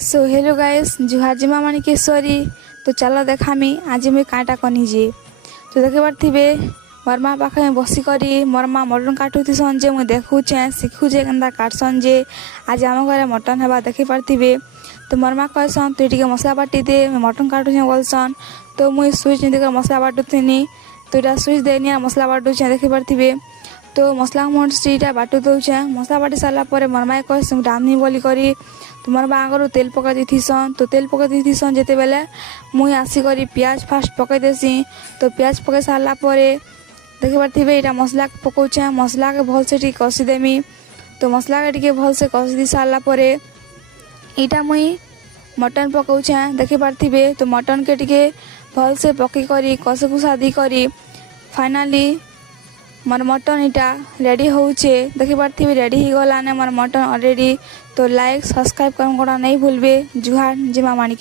So hello guys जुहार जिमा माणिकेश्वरी। तो चलो देखामी आज मुझे काटा कनी जे। तो देखे पारे मोर माँ पाखे बसिक मोर माँ मटन काटुथीसन जे मुझे देखुचे शिखुचे केन्ता काटसन जे। आज आम घर मटन हेबा देखी पारे। तो मोर माँ कहसन तु टे मसला बाटी दे मटन काटुचे बोलसन। तो मुई सुइच नहीं देकर मसला बाटुथीनी। तो यहाँ सुइच देनी मसला बाटुचे देखी पारे। तो मसला मरीचा बाटू दौचे मसला बाटी सारापर मोर माँ कह रांधनी बोली करी। तो मोर माँ आगर तेल पकई देथीसन। तो तेल पकई देथीसन जिते बेले मुई आसिक पियाज फास्ट पकई देसी। तो पियाज पकई सारापर देखी पारे यहाँ मसला पकाऊे मसला के भल से कषिदेमी। तो मसला के भल से कषि दी सारापर यहाँ मुई मटन पकाऊे देखी पारे। तो मटन के टिके भल से पकई करी कषि कुषा दी करी फाइनाली मोर मटन इटा रेडी होचे देखी पारे। रेडी हो गलाने मोर मटन ऑलरेडी। तो लाइक सब्सक्राइब करना नहीं भूलबे। जुहार जिमा माणिकेश्वरी।